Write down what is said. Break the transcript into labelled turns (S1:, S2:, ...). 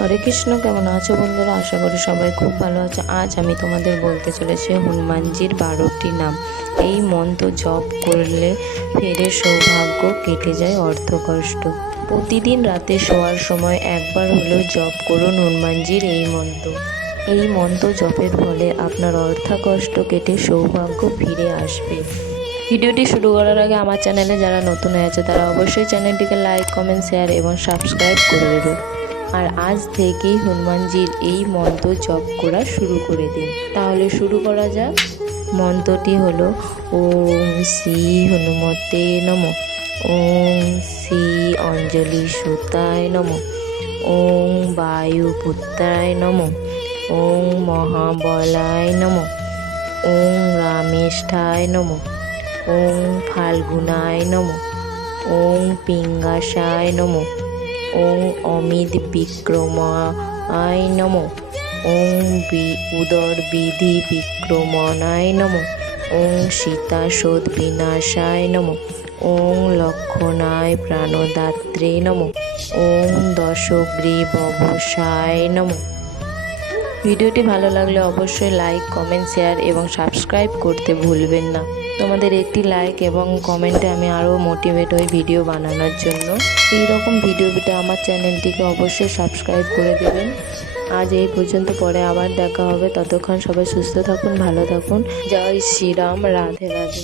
S1: হরে কৃষ্ণ, কেমন আছো বন্ধুরা? আশা করি সবাই খুব ভালো আছে। আজ আমি তোমাদের বলতে চলেছি হনুমানজির বারোটি নাম। এই মন্ত্র জপ করলে ফেরে সৌভাগ্য কেটে যায় অর্থকষ্ট প্রতিদিন রাতে শোয়ার সময় একবার হলেও জপ করুন হনুমানজির এই মন্ত্র। এই মন্ত্র জপের ফলে আপনার অর্থাকষ্ট কেটে সৌভাগ্য ফিরে আসবে। ভিডিওটি শুরু করার আগে আমার চ্যানেলে যারা নতুন হয়ে আছে, তারা অবশ্যই চ্যানেলটিকে লাইক, কমেন্ট, শেয়ার এবং সাবস্ক্রাইব করে দেবে। আর আজ থেকেই হনুমানজির এই মন্ত্র জপ করা শুরু করে দিন। তাহলে শুরু করা যাক। মন্ত্রটি হলো, ওম শ্রী হনুমতে নম। ওম শ্রী অঞ্জলি সুতায় নম। ওম বায়ুপুত্রায় নম। ওম মহাবলায় নম। ওম রামেষ্ঠায় নম। ওম ফাল্গুনায় নম। ওম পিঙ্গাসায় নম। ওম অমিত বিক্রমায় নম। ওম বি উদর বিধি বিক্রমণায় নম। ওম সীতাশোধ বিনাশায় নম। ওং লক্ষণায় প্রাণদাত্রে নম। ওম দশগ্রীবভূষায় নম। ভিডিওটি ভালো লাগলে অবশ্যই লাইক, কমেন্ট, শেয়ার এবং সাবস্ক্রাইব করতে ভুলবেন না। তোমাদের একটি লাইক এবং কমেন্টে আমি আরও মোটিভেট হই ভিডিও বানানোর জন্য। এই রকম ভিডিও আমার চ্যানেলটিকে অবশ্যই সাবস্ক্রাইব করে দেবেন। আজ এই পর্যন্ত, পরে আবার দেখা হবে। ততক্ষণ সবাই সুস্থ থাকুন, ভালো থাকুন। জয় শ্রীরাম, রাধে রাধে।